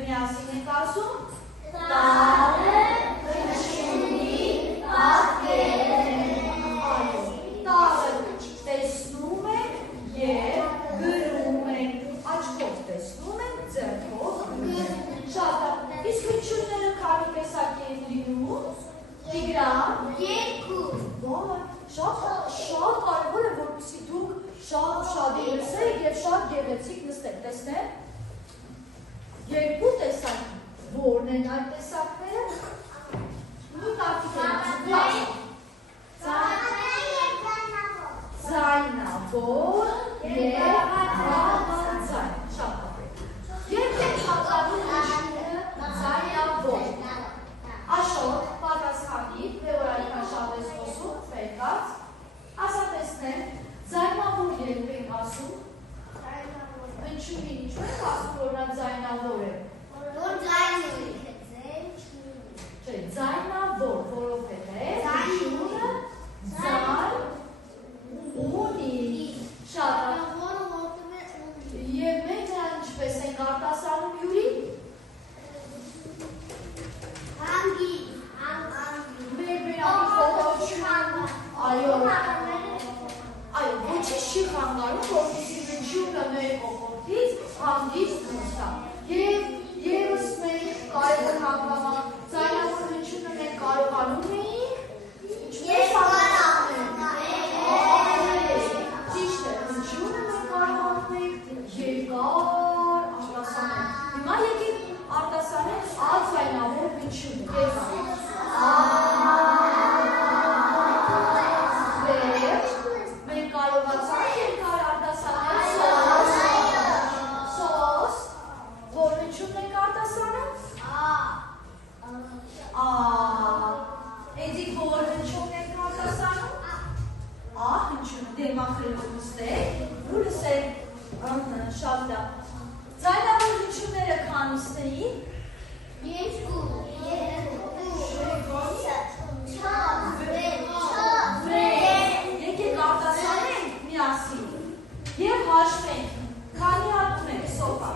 միասին ենք ասում տարը հնչյունի պատկերն այո տարը տեսնում ենք և գրում ենք աչքով տեսնում ենք ձեռքով շատ իսկ հնչյունները քանի տեսակի են լինում Տիգրան երկու շատ կարևոր է որպեսզի դուք շատ լսեք և շատ գեղեցիկ նստեք տեսնեք երկու տեսակ որն են այդ տեսակները նույն կարծիք են ձայնավոր և բաղաձայն շատ երբ են պատկանում հնչյունը ձայնավոր Աշոտ պատասխանի թե որ այնքան շատ ես խոսում ֆերկած ասա տեսնեմ ձայնավոր երբ ենք ասում հնչյունին ինչու ենք ասում որ նա ձայնավոր է որ ձայնավոր որովհետև հնչյունը ձայն ունի շատ և մենք նրան ինչպես ենք արտասանում յուրի Այո, ոչինչ չի խանգարում, որպեսզի հնչյունը մեր կողքից հանգիստ նստա։ Եվ ևս մենք կարող ենք հանգամանալ ձայնավոր հնչյունը մենք կարողանում էինք ինչպես հանգամանալ։ Ճիշտ է, հնչյունը մենք կարողանում ենք երկար արտասանել։ Հիմա եկեք արտասանենք աձայնավոր հնչյունը։ Ձայնավոր հնչյունները քանիսն էին։ Երկու, եկեք արտասանենք միասին և հաշվենք, քանի հատ ունենք սոպա։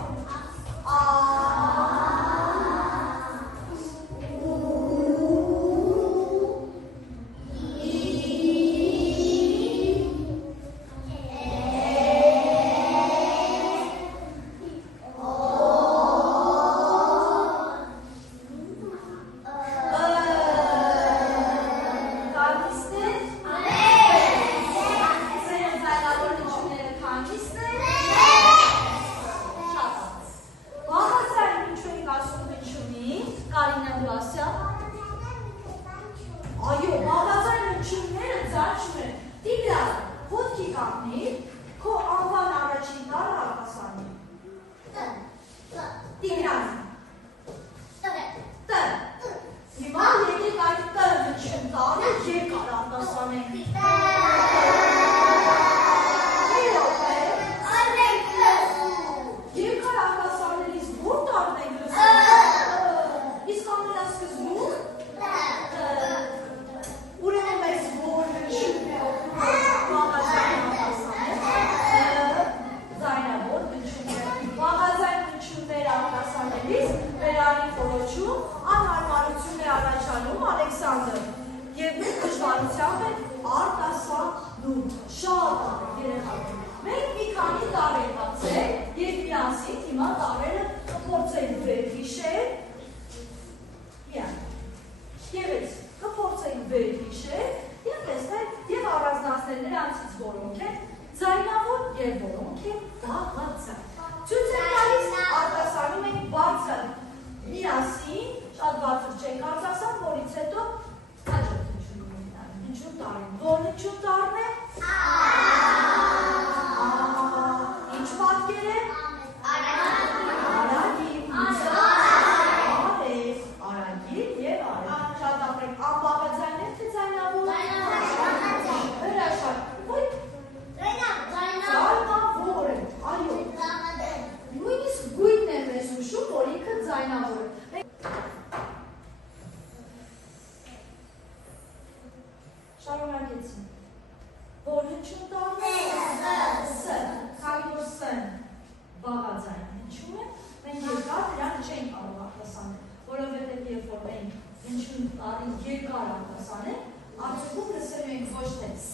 մենք երկար դրան չենք կարող արտասանել, որովհետև երբ որ մենք ինչ-որ տարի երկար արտասանենք, արդյունքում լսել ենք ոչ թե ս,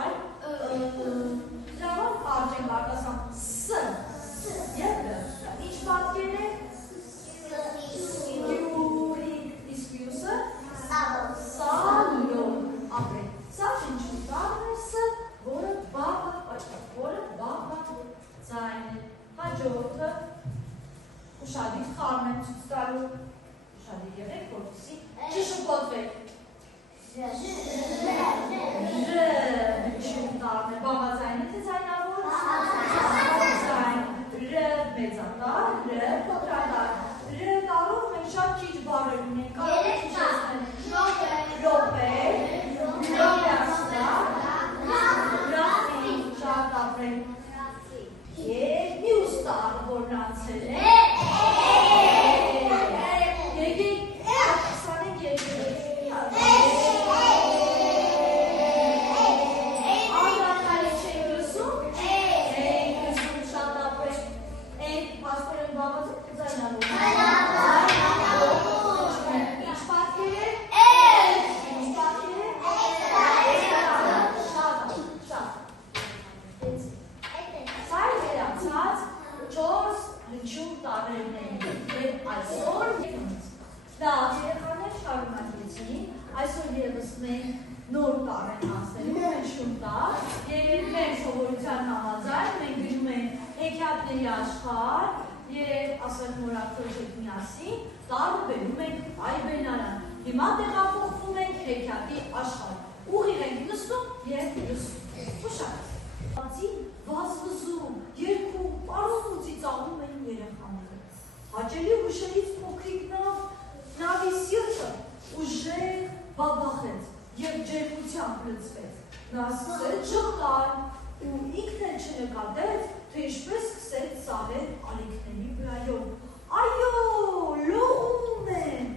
այլ դրամով կարճ ենք արտասան ս, և դ։ Ինչ պատկեր է? Յուրիկ, իսկ մյուսը? Սալոն, ապրեք։ Սա ինչ-որ տառն է ս, որը բաղը ձայն է։ Հաջորդը ուշադիր խառն եմ ցույց տալու, ուշադիր եղեք, որպեսզի չշփոթվեք։ Ինչ տառն է, բաղաձայնի թե ձայնավոր? Բաղաձայն, մեծատառ, փոքրատառ։ Տառով մենք շատ քիչ բառեր ունենք, կարող եք հիշեցնել։ Րոպե, շատ ապրել։ Եվ մյուս տառը, որն անցել է։ Եկեք, արտասանենք երկրի։ Անդրադարի չենք լսում։ Լսում շատ ապրել։ Պաստորեն բաղաձ ու ձայնավոր։ Ինչ պատկեր է։ Այսօր ևս մենք նոր տառ ենք անցնելու, հնչյուն տառ, և մեր սովորության համաձայն մենք գրում ենք հեքիաթների աշխարհ և ասեղնորակ փոքրիկ միասին տառը բերում ենք Այբելարան։ Հիմա տեղափոխվում ենք հեքիաթի աշխարհ։ Ուղիղ ենք նստում և լսում։ Ուշադրեք։ Վազվզում, երգում, պարում ու ծիծաղում են երեխաները։ Հաճելի հուշերից փոքրիկ նավի սիրտը ուժեղ բաբախեց և ջերմությամբ լցվեց։ Նա սկսեց ժպտալ ու ինքն էլ չնկատեց, թե ինչպես սկսեց սահել ալիքների վրայով։ Այո, լողում են,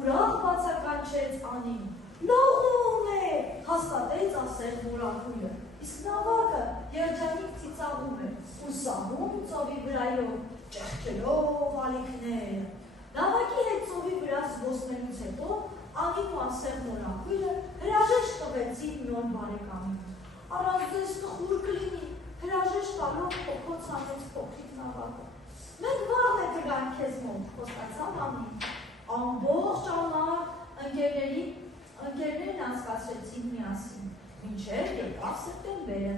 ուրախ բացականչեց Անին։ Լողում է, հաստատեց ասեղ մորակույրը։ Իսկ նավակը երջանիկ ծիծաղում է ու սահում ծովի վրայով, ճեղքելով ալիքները։ Նավակի հետ ծովի վրա զբոսնելուց հետո Անին ու ասեղ մորակույրը հրաժեշտ տվեցին նոր բարեկամին։ Առանց ձեզ տխուր կլինի, հրաժեշտ տալով փոքոց հանեց փոքրիկ նավակը։ Մենք վաղ է կգանք քեզ մոտ, խոստացավ Անին։ Ամբողջ ամառ ընկերներն անցկացրեցին միասին, մինչև եկավ սեպտեմբերը։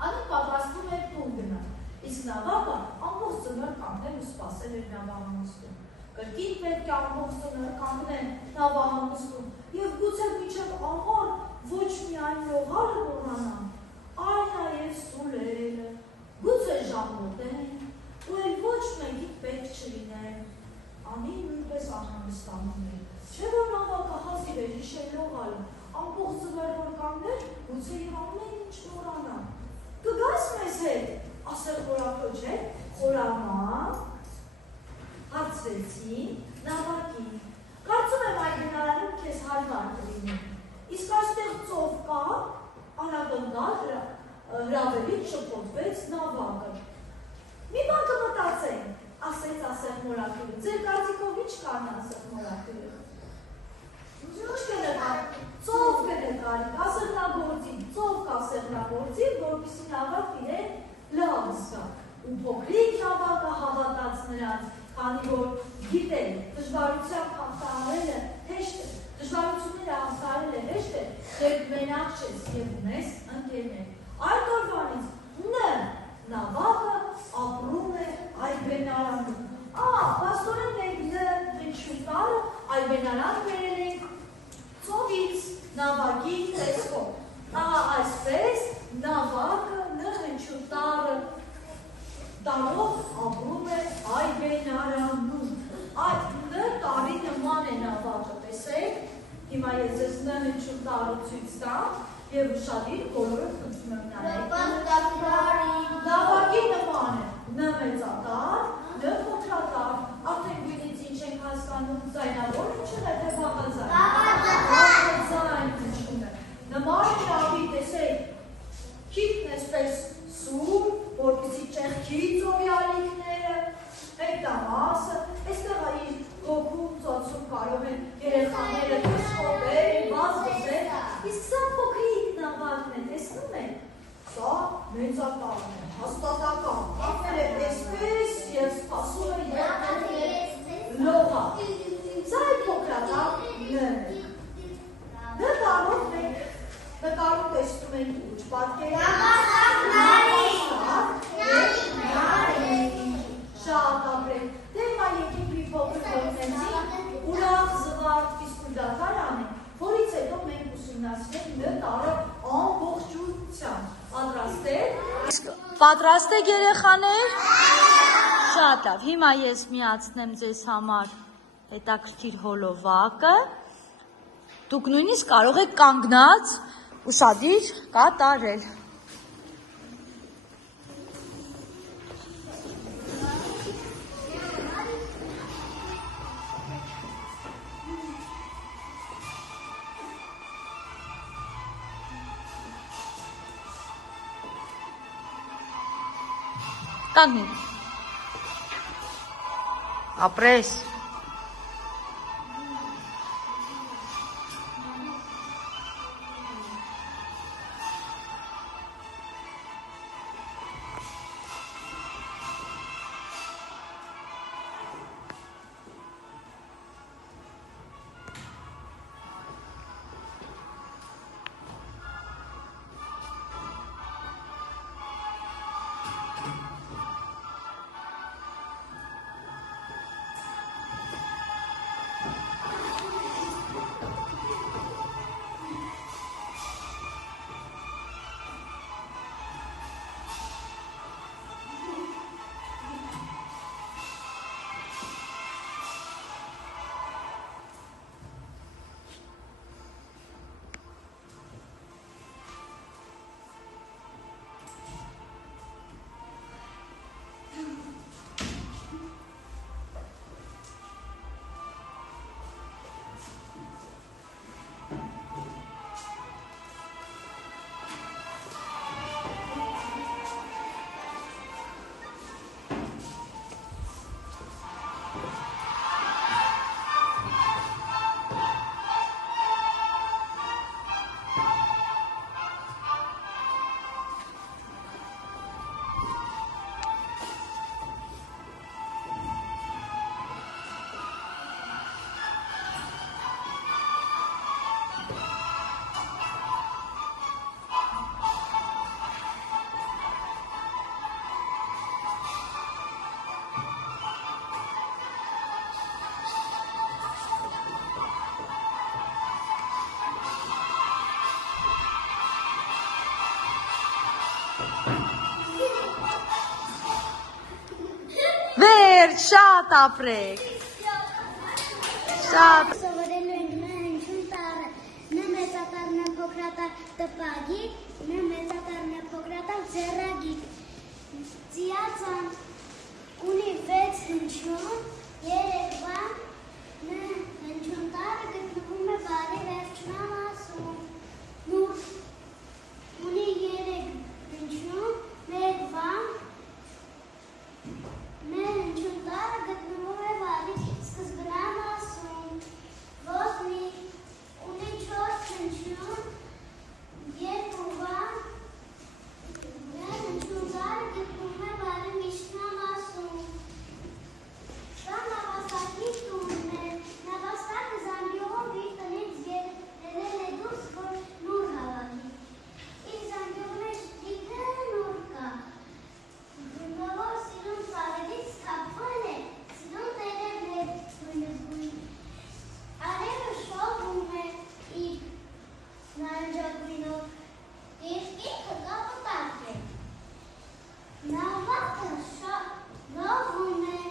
Անին պատրաստվում էր տուն գնալ, իսկ նավակը ամբողջ ձմեռ կանգնել ու սպասել էր նավահանգստում։ Կրկին պետք է ամբողջ ձմեռ կանգնել նավահանգստում և գուցե մինչև ամառ ոչ միայն լողալը մոռանան, այլ նաև սուլելը, գուցե ժամոտեն, ու էլ ոչ մեկին պետք չլիներ։ Անին նույնպես անհանգստանում էր, չէ՞ որ նավակը հազիվ էր հիշել լողալը, ամբողջ ձմեռ որ կանգներ, գուցե իր ամեն ինչ մոռանա։ Կգաս մեզ հետ, ասեղ մորաքոչ հետ, խորամանկ, հարցրեցին նավակին։ Կարծում եմ Այբելարանում քեզ հարմար կլինի։ Իսկ այստեղ ծով կա, անակնկալ հրավերից շփոթվեց նավակը։ Մի բան կմտածենք, ասեց ասեղ մորաքույրը։ Ձեր կարծիքով ինչ կան ասեղ մորաքույրը։ Ինչ կնկարի, ծով կնկարի, ասեղնագործի, ծով կա ասեղնագործի, որպեսզի նավակն իրեն լավ զգա։ Ու փոքրիկ նավակը հավատաց նրանց, քանի որ գիտել, դժվարությամբ հաղթահարելը հեշտ է, դժվարությունները հաղթահարելը հեշտ է, երբ մենակ չես և ունես ընկերներ։ Այդ օրվանից նավակը ապրում է Այբելարանում։ Պաստորեն մենք հնչյուն տառը Այբելարան բերել ենք ծովից նավակի տեսքով։ Այսպես նավակը հնչյուն տառով ապրում է Այբելարանում։ Այդ տարի նման է նավակը, տեսեք, հիմա ես ձեզ հնչյուն տառը ցույց տամ և ուշադիր բոլորը խնդրում եմ նայեք։ Նավակի նման է, մեծատառ, փոքրատառ, արդեն գույնից ինչ ենք հասկանում, ձայնավոր հնչում է, թե բաղաձայն։ Բաղաձայն հնչում է։ Նման է նավի, տեսեք, քիթն էսպես սուր, որպեսզի ճեղքի ծովի ալիքները, Պատրաստ եք երեխաներ։ Շատ լավ, հիմա ես միացնեմ ձեզ համար հետաքրքիր հոլովակը, դուք նույնիսկ կարող եք կանգնած ուշադիր կատարել։ Կանգնի։ Ապրես։ Վերջ, շատ ապրեք։ Շատ։ Սովորելու ենք նա հնչյուն տառը, նա մեծատառն է փոքրատառ տպագի, նա մեծատառն է փոքրատառ ձեռագի, ծիածան ունի 6 հնչյուն, 3 բան, նա հնչյուն տառը գտնվում է բարի վերջնամասում, նուր ունի 3 հնչյուն, 1 բան, նա հնչյուն տառը գտնվում է բարի սկզբնամասում, ոսնի ունի 4 հնչյուն, 2 բան, նա հնչյուն տառը գտնվում է բարի միջնամասում, դա նավաստակի տունն է, նավաստակը զամբյուղով իր տնից ելել է դուրս, որ նուր հավաքի, իր զամբյուղն է շտիկը նուր կա, գունավոր սիրուն ծառերից թափվել է, սիրուն տերևներ գույնզգույն, արևը շողում է իր նարնջագույնով, երկինքը կապտակ է, նավակը լողում է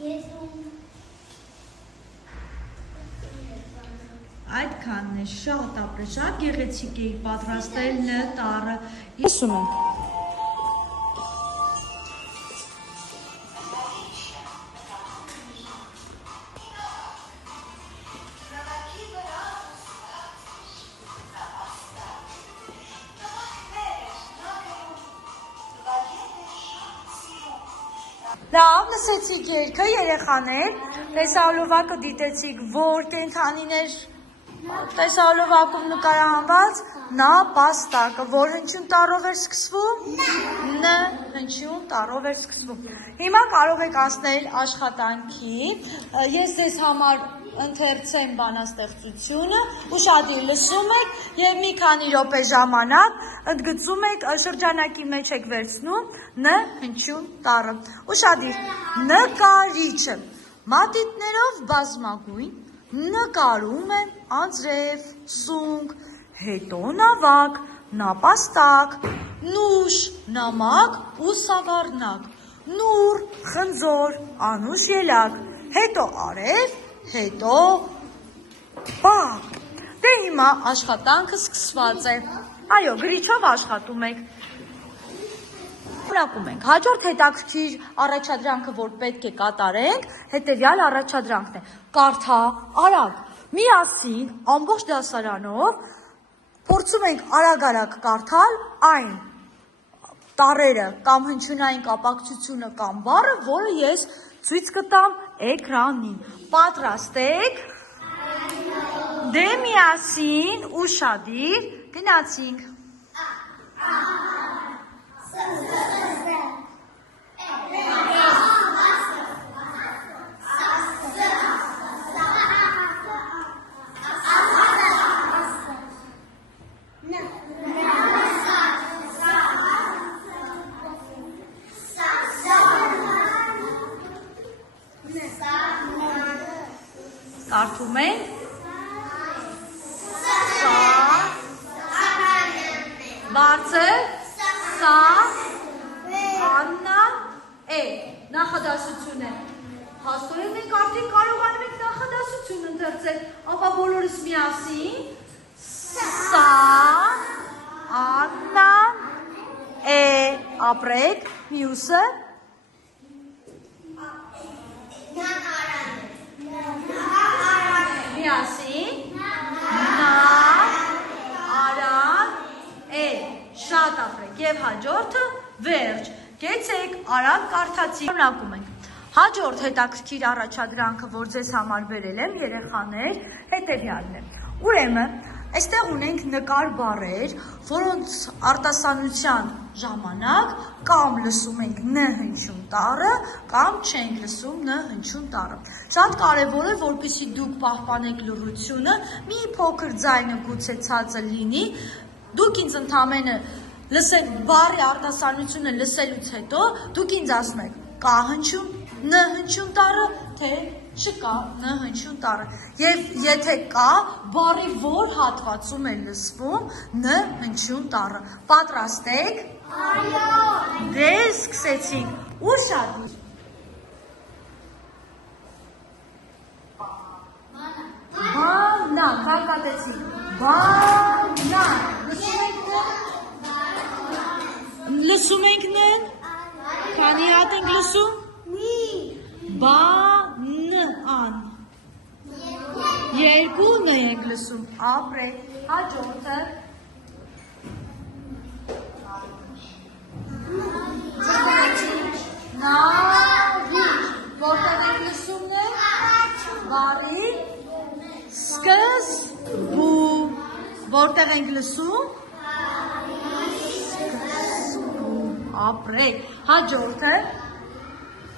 գետում, Այդքանն է, շատ ապրեք, շատ գեղեցիկ էիք պատրաստել Ն տառը։ Իսում ենք։ Լավ, լսեցիք երգը երեխաներ, տեսահոլովակը դիտեցիք, որ կենդանիներ տեսահոլովակում նկարահանված նապաստակը, որ հնչյուն տառով էր սկսվում, Ն հնչյուն տառով էր սկսվում։ Հիմա կարող եք անցնել աշխատանքի, ես ձեզ համար ընթերցեմ բանաստեղծությունը, ուշադիր լսում եք և մի քանի րոպե ժամանակ ընդգծում եք, շրջանակի մեջ եք վերցնում Ն հնչյուն տառը։ Ուշադիր, նկարիչը մատիտներով բազմագույն նկարում է անձրև, սունկ, հետո նավակ, նապաստակ, նուշ, նամակ ու սավառնակ, նուր, խնձոր, անուշ ելակ, հետո արև, հետո բակ։ Դե հիմա աշխատանքը սկսված է։ Այո, գրիչով աշխատում եք։ Շարունակում ենք։ Հաջորդ հետաքրքիր առաջադրանքը, որ պետք է կատարենք, հետևյալ առաջադրանքն է։ Կարդա արագ։ Միասին ամբողջ դասարանով փորձում ենք արագ-արագ կարդալ այն տառերը կամ հնչյունային կապակցությունը կամ բառը, որը ես ցույց կտամ էկրանին։ Պատրաստ եք։ Դե միասին ուշադիր գնացինք։ Կարդում ենք բարձր սա աննա է նախադասություն է հաստորեն մենք արդեն կարողանում ենք նախադասություն ընթերցել ապա բոլորս միասին սա աննան է ապրեք մյուսը միասին նա արան է շատ ապրեք եւ հաջորդը վերջ կեցեք արագ կարդացի շարունակում ենք հաջորդ հետաքրքիր առաջադրանքը որ ձեզ համար բերել եմ երեխաներ հետեւյալն է ուրեմն այստեղ ունենք նկար բառեր որոնց արտասանության ժամանակ կամ լսում ենք ն հնչյուն տառը կամ չենք լսում ն հնչյուն տառը շատ կարևոր է որպեսզի դուք պահպանեք լռությունը մի փոքր ձայնը գուցե ցածը լինի դուք ինձ ընդամենը լսեք բառի արտասանությունը լսելուց հետո դուք ինձ ասում եք կա հնչյուն ն հնչյուն տառը թե չկա ն հնչյուն տառը եւ եթե կա բառի որ հատվածում է լսվում ն հնչյուն տառը պատրաստ եք այո դե սկսեցինք ուշադիր բանա կարկատեցինք բանա լսում ենք նեն քանի հատ ենք լսում բան երկուն ենք լսում ապրեք հաջորդը նավիճ որտեղ ենք լսում բառի սկզբում որտեղ ենք լսում ապրեք հաջորդը